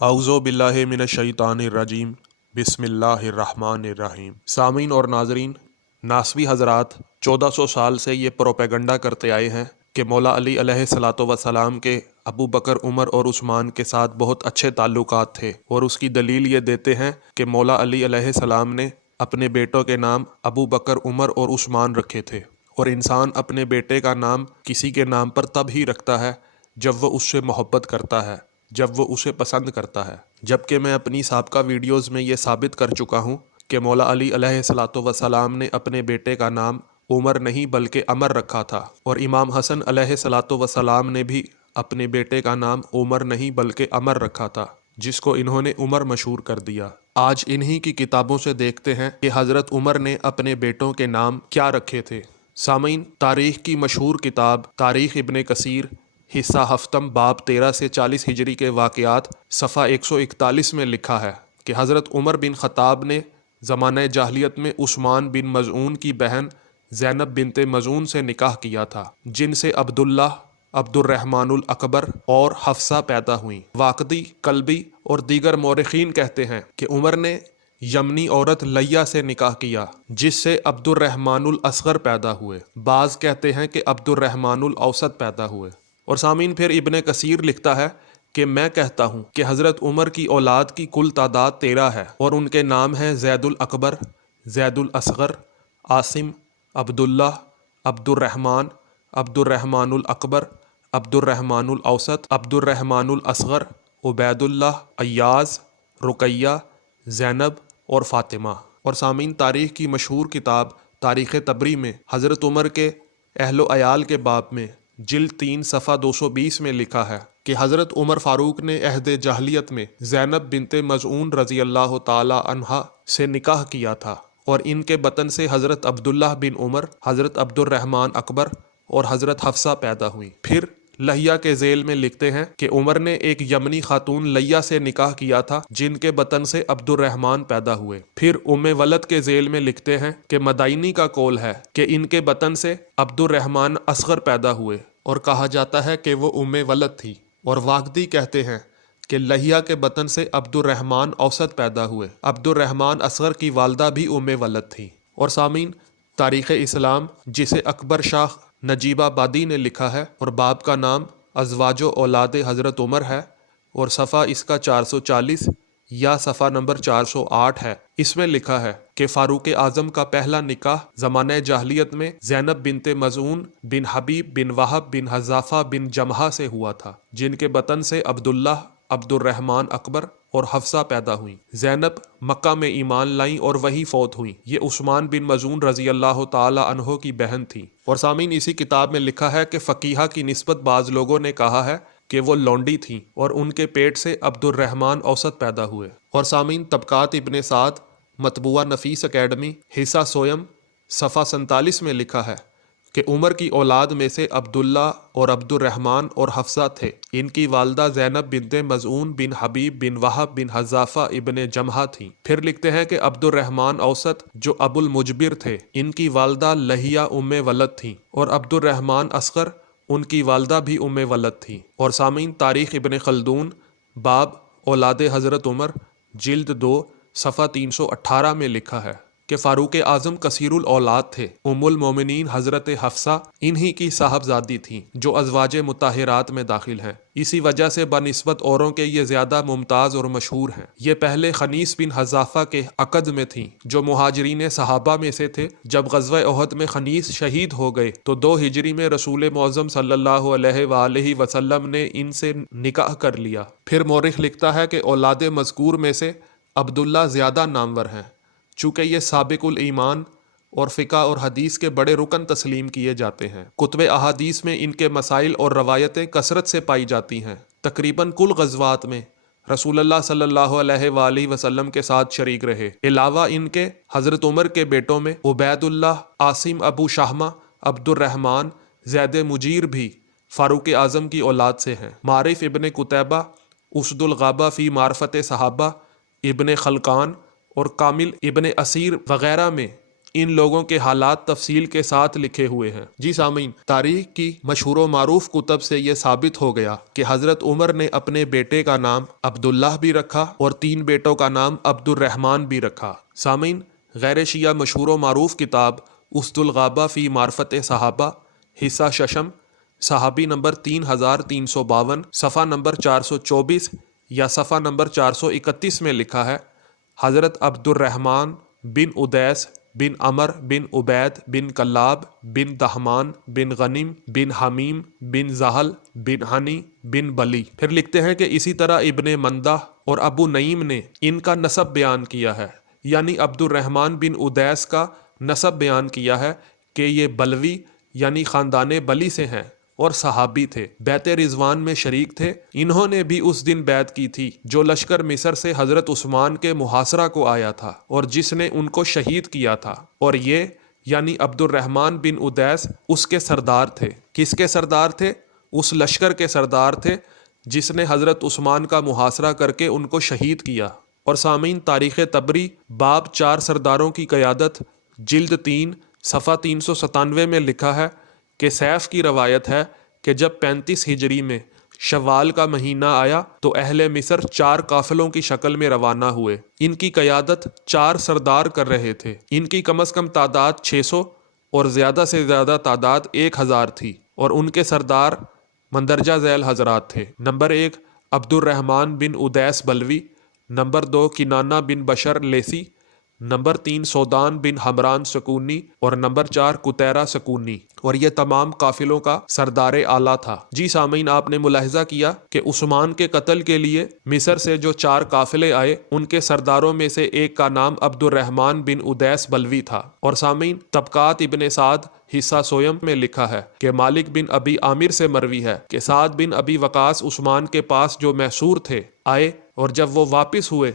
اعوذ باللہ من الشیطان الرجیم بسم اللہ الرحمن الرحیم۔ سامعین اور ناظرین، ناسوی حضرات 1400 سال سے یہ پروپیگنڈا کرتے آئے ہیں کہ مولا علی علیہ الصلاۃ وسلام کے ابو بکر، عمر اور عثمان کے ساتھ بہت اچھے تعلقات تھے، اور اس کی دلیل یہ دیتے ہیں کہ مولا علی علیہ السلام نے اپنے بیٹوں کے نام ابو بکر، عمر اور عثمان رکھے تھے، اور انسان اپنے بیٹے کا نام کسی کے نام پر تب ہی رکھتا ہے جب وہ اس سے محبت کرتا ہے، جب وہ اسے پسند کرتا ہے۔ جبکہ میں اپنی سابقہ ویڈیوز میں یہ ثابت کر چکا ہوں کہ مولا علی علیہ الصلاۃ وسلام نے اپنے بیٹے کا نام عمر نہیں بلکہ عمر رکھا تھا، اور امام حسن علیہ الصلاۃ وسلام نے بھی اپنے بیٹے کا نام عمر نہیں بلکہ عمر رکھا تھا، جس کو انہوں نے عمر مشہور کر دیا۔ آج انہی کی کتابوں سے دیکھتے ہیں کہ حضرت عمر نے اپنے بیٹوں کے نام کیا رکھے تھے۔ سامعین، تاریخ کی مشہور کتاب تاریخ ابن کثیر حصہ ہفتم باب 13 سے 40 ہجری کے واقعات صفحہ 141 میں لکھا ہے کہ حضرت عمر بن خطاب نے زمانہ جاہلیت میں عثمان بن مظعون کی بہن زینب بنت مظعون سے نکاح کیا تھا، جن سے عبداللہ، عبد الرحمن الاکبر اور حفصہ پیدا ہوئیں۔ واقدی، کلبی اور دیگر مورخین کہتے ہیں کہ عمر نے یمنی عورت لیہ سے نکاح کیا، جس سے عبد الرحمن الاصغر پیدا ہوئے۔ بعض کہتے ہیں کہ عبد الرحمن الاوسط پیدا ہوئے۔ اور سامعین، پھر ابن کثیر لکھتا ہے کہ میں کہتا ہوں کہ حضرت عمر کی اولاد کی کل تعداد 13 ہے، اور ان کے نام ہیں زید الاکبر، زید الاصغر، عاصم، عبداللہ، عبد الرحمن، عبد الرحمن الاکبر، عبد الرحمن الاوسط، عبد الرحمن الاصغر، عبید اللہ، ایاز، رقیہ، زینب اور فاطمہ۔ اور سامعین، تاریخ کی مشہور کتاب تاریخ طبری میں حضرت عمر کے اہل و عیال کے باب میں جلد 3 صفحہ 220 میں لکھا ہے کہ حضرت عمر فاروق نے عہد جاہلیت میں زینب بنت مظعون رضی اللہ تعالی عنہا سے نکاح کیا تھا، اور ان کے بطن سے حضرت عبداللہ بن عمر، حضرت عبد الرحمن اکبر اور حضرت حفصہ پیدا ہوئیں۔ پھر لیہ کے ذیل میں لکھتے ہیں کہ عمر نے ایک یمنی خاتون لیہ سے نکاح کیا تھا، جن کے بطن سے عبد الرحمن پیدا ہوئے۔ پھر ولد کے ذیل میں لکھتے ہیں کہ مدائنی کا قول ہے کہ ان کے بطن سے عبد الرحمن اصغر پیدا ہوئے، اور کہا جاتا ہے کہ وہ ولد تھی۔ اور واقدی کہتے ہیں کہ لیہ کے بطن سے عبد الرحمن اوسط پیدا ہوئے۔ عبد الرحمن اصغر کی والدہ بھی ولد تھی۔ اور سامعین، تاریخ اسلام جسے اکبر شاہ نجیب آبادی نے لکھا ہے، اور باب کا نام ازواج و اولاد حضرت عمر ہے، اور صفحہ اس کا 440 یا صفحہ نمبر 408 ہے۔ اس میں لکھا ہے کہ فاروق اعظم کا پہلا نکاح زمانہ جاہلیت میں زینب بنت مظعون بن حبیب بن وہب بن حذافہ بن جمحہ سے ہوا تھا، جن کے بطن سے عبداللہ، عبد الرحمن اکبر اور حفصہ پیدا ہوئیں۔ زینب مکہ میں ایمان لائیں اور وہیں فوت ہوئیں۔ یہ عثمان بن مظعون رضی اللہ تعالی عنہ کی بہن تھی۔ اور سامعین، اسی کتاب میں لکھا ہے کہ فقیہہ کی نسبت بعض لوگوں نے کہا ہے کہ وہ لونڈی تھیں، اور ان کے پیٹ سے عبد الرحمن اوسط پیدا ہوئے۔ اور سامعین، طبقات ابن سعد مطبوعہ نفیس اکیڈمی حصہ سویم صفحہ 47 میں لکھا ہے کہ عمر کی اولاد میں سے عبداللہ اور عبد الرحمن اور حفصہ تھے۔ ان کی والدہ زینب بنت مظعون بن حبیب بن وہب بن حذافہ ابن جمحہ تھیں۔ پھر لکھتے ہیں کہ عبد الرحمن اوسط جو ابو المجبر تھے، ان کی والدہ لہیہ ولد تھیں، اور عبد الرحمن اصغر ان کی والدہ بھی ولد تھیں۔ اور سامعین، تاریخ ابن خلدون باب اولاد حضرت عمر جلد 2 صفحہ 318 میں لکھا ہے کہ فاروق اعظم کثیر الاولاد تھے۔ ام المومنین حضرت حفصہ انہی کی صاحبزادی تھیں، جو ازواج مطہرات میں داخل ہیں۔ اسی وجہ سے بنسبت اوروں کے یہ زیادہ ممتاز اور مشہور ہیں۔ یہ پہلے خنیس بن حذافہ کے عقد میں تھیں، جو مہاجرین صحابہ میں سے تھے۔ جب غزوہ احد میں خنیس شہید ہو گئے تو 2 ہجری میں رسول معظم صلی اللہ علیہ وآلہ وسلم نے ان سے نکاح کر لیا۔ پھر مورخ لکھتا ہے کہ اولاد مذکور میں سے عبداللہ زیادہ نامور ہیں، چونکہ یہ سابق الایمان اور فقہ اور حدیث کے بڑے رکن تسلیم کیے جاتے ہیں۔ کتب احادیث میں ان کے مسائل اور روایتیں کثرت سے پائی جاتی ہیں۔ تقریباً کل غزوات میں رسول اللہ صلی اللہ علیہ وآلہ وسلم کے ساتھ شریک رہے۔ علاوہ ان کے حضرت عمر کے بیٹوں میں عبید اللہ، عاصم ابو شہمہ، عبد الرحمن، زید مجیر بھی فاروق اعظم کی اولاد سے ہیں۔ معارف ابن قتیبہ، اسد الغابہ فی معرفت صحابہ، ابن خلقان اور کامل ابن اسیر وغیرہ میں ان لوگوں کے حالات تفصیل کے ساتھ لکھے ہوئے ہیں۔ جی سامعین، تاریخ کی مشہور و معروف کتب سے یہ ثابت ہو گیا کہ حضرت عمر نے اپنے بیٹے کا نام عبداللہ بھی رکھا اور 3 بیٹوں کا نام عبد الرحمن بھی رکھا۔ سامعین، غیر شیعہ مشہور و معروف کتاب اسد الغابہ فی معرفت صحابہ، حصہ ششم، صحابی نمبر 3352، صفحہ نمبر 424 یا صفحہ نمبر 431 میں لکھا ہے، حضرت عبد الرحمن بن ادیس بن عمر بن عبید بن کلاب بن دہمان بن غنیم بن حمیم بن زحل بن حنی بن بلی۔ پھر لکھتے ہیں کہ اسی طرح ابن مندہ اور ابو نعیم نے ان کا نسب بیان کیا ہے، یعنی عبد الرحمن بن ادیس کا نسب بیان کیا ہے کہ یہ بلوی یعنی خاندان بلی سے ہیں اور صحابی تھے، بیعت رضوان میں شریک تھے۔ انہوں نے بھی اس دن بیعت کی تھی جو لشکر مصر سے حضرت عثمان کے محاصرہ کو آیا تھا اور جس نے ان کو شہید کیا تھا، اور یہ یعنی عبد الرحمن بن ادیس اس کے سردار تھے۔ کس کے سردار تھے؟ اس لشکر کے سردار تھے جس نے حضرت عثمان کا محاصرہ کر کے ان کو شہید کیا۔ اور سامعین، تاریخ طبری باب 4 سرداروں کی قیادت جلد 3 صفحہ 397 میں لکھا ہے کہ سیف کی روایت ہے کہ جب 35 ہجری میں شوال کا مہینہ آیا تو اہل مصر 4 قافلوں کی شکل میں روانہ ہوئے۔ ان کی قیادت 4 سردار کر رہے تھے۔ ان کی کم از کم تعداد 600 اور زیادہ سے زیادہ تعداد 1000 تھی، اور ان کے سردار مندرجہ ذیل حضرات تھے۔ نمبر 1 عبد الرحمن بن ادیس بلوی، نمبر 2 کنانہ بن بشر لیسی، نمبر 3 سودان بن حمران سکونی، اور نمبر 4 کتیرہ سکونی، اور یہ تمام قافلوں کا سردار اعلیٰ تھا۔ جی سامعین، آپ نے ملاحظہ کیا کہ عثمان کے قتل کے لیے مصر سے جو 4 قافلے آئے ان کے سرداروں میں سے ایک کا نام عبد الرحمن بن ادیس بلوی تھا۔ اور سامعین، طبقات ابن سعد حصہ سویم میں لکھا ہے کہ مالک بن ابی عامر سے مروی ہے کہ سعد بن ابی وقاص عثمان کے پاس جو محصور تھے آئے، اور جب وہ واپس ہوئے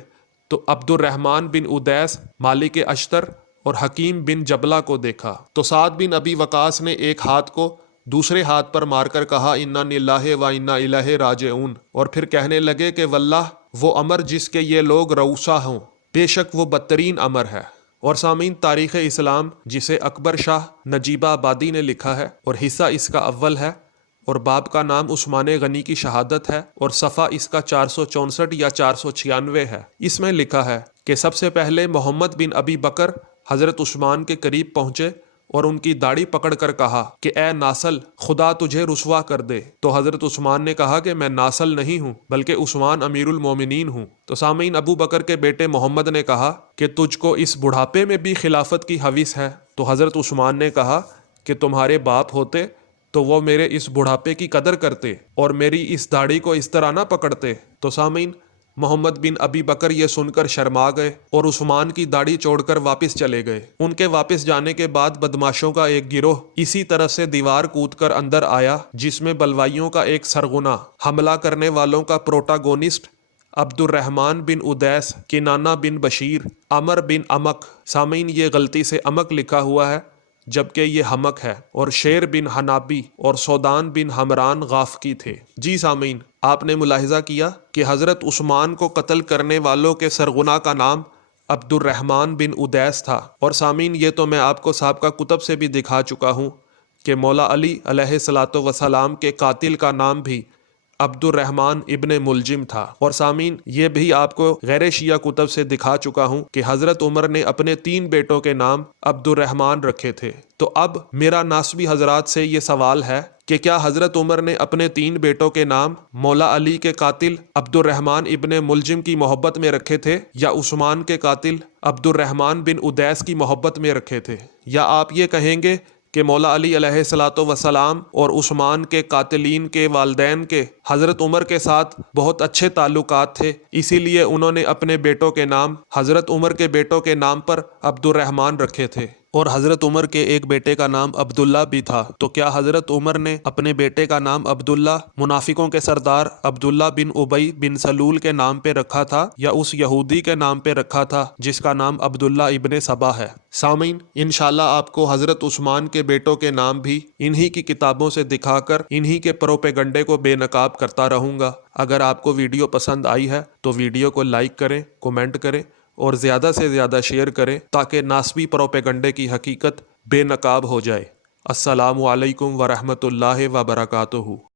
تو عبد الرحمن بن ادیس مالک اشتر اور حکیم بن جبلہ کو دیکھا تو سعد بن ابی وقاص نے ایک ہاتھ کو دوسرے ہاتھ پر مار کر کہا انا للہ و انا الیہ راجعون، اور پھر کہنے لگے کہ واللہ وہ امر جس کے یہ لوگ روسا ہوں، بے شک وہ بدترین امر ہے۔ اور سامعین، تاریخ اسلام جسے اکبر شاہ نجیبہ آبادی نے لکھا ہے اور حصہ اس کا اول ہے، اور باب کا نام عثمان غنی کی شہادت ہے، اور صفحہ اس کا 464 یا 496 ہے۔ اس میں لکھا ہے کہ سب سے پہلے محمد بن ابی بکر حضرت عثمان کے قریب پہنچے اور ان کی داڑھی پکڑ کر کہا کہ اے ناصل، خدا تجھے رسوا کر دے۔ تو حضرت عثمان نے کہا کہ میں ناصل نہیں ہوں بلکہ عثمان امیر المومنین ہوں۔ تو سامعین، ابو بکر کے بیٹے محمد نے کہا کہ تجھ کو اس بڑھاپے میں بھی خلافت کی حویث ہے؟ تو حضرت عثمان نے کہا کہ تمہارے باپ ہوتے تو وہ میرے اس بڑھاپے کی قدر کرتے اور میری اس داڑھی کو اس طرح نہ پکڑتے۔ تو سامعین، محمد بن ابی بکر یہ سن کر شرما گئے اور عثمان کی داڑھی چھوڑ کر واپس چلے گئے۔ ان کے واپس جانے کے بعد بدماشوں کا ایک گروہ اسی طرف سے دیوار کود کر اندر آیا، جس میں بلوائیوں کا ایک سرغنہ، حملہ کرنے والوں کا پروٹاگونسٹ عبد الرحمن بن ادیس، کنانہ بن بشیر، عمر بن امک۔ سامعین، یہ غلطی سے امک لکھا ہوا ہے جبکہ یہ حمک ہے، اور شیر بن حنابی اور سودان بن حمران غافقی تھے۔ جی سامعین، آپ نے ملاحظہ کیا کہ حضرت عثمان کو قتل کرنے والوں کے سرغنہ کا نام عبد الرحمن بن ادیس تھا۔ اور سامعین، یہ تو میں آپ کو سابقہ کتب سے بھی دکھا چکا ہوں کہ مولا علی علیہ الصلوۃ والسلام کے قاتل کا نام بھی عبد الرحمن ابن ملجم تھا۔ اور سامعین، یہ بھی آپ کو غیر شیعہ کتب سے دکھا چکا ہوں کہ حضرت عمر نے اپنے 3 بیٹوں کے نام عبد الرحمن رکھے تھے۔ تو اب میرا ناسبی حضرات سے یہ سوال ہے کہ کیا حضرت عمر نے اپنے 3 بیٹوں کے نام مولا علی کے قاتل عبد الرحمن ابن ملجم کی محبت میں رکھے تھے، یا عثمان کے قاتل عبد الرحمن بن ادیس کی محبت میں رکھے تھے؟ یا آپ یہ کہیں گے کہ مولا علی علیہ الصلوۃ والسلام اور عثمان کے قاتلین کے والدین کے حضرت عمر کے ساتھ بہت اچھے تعلقات تھے، اسی لیے انہوں نے اپنے بیٹوں کے نام حضرت عمر کے بیٹوں کے نام پر عبد الرحمن رکھے تھے، اور حضرت عمر کے ایک بیٹے کا نام عبداللہ بھی تھا؟ تو کیا حضرت عمر نے اپنے بیٹے کا نام عبداللہ منافقوں کے سردار عبداللہ بن ابی بن سلول کے نام پہ رکھا تھا، یا اس یہودی کے نام پہ رکھا تھا جس کا نام عبداللہ ابن سبا ہے؟ سامعین، انشاءاللہ آپ کو حضرت عثمان کے بیٹوں کے نام بھی انہی کی کتابوں سے دکھا کر انہی کے پروپیگنڈے کو بے نقاب کرتا رہوں گا۔ اگر آپ کو ویڈیو پسند آئی ہے تو ویڈیو کو لائک کریں، کومنٹ کریں اور زیادہ سے زیادہ شیئر کریں تاکہ ناسبی پروپیگنڈے کی حقیقت بے نقاب ہو جائے۔ السلام علیکم ورحمۃ اللہ وبرکاتہ۔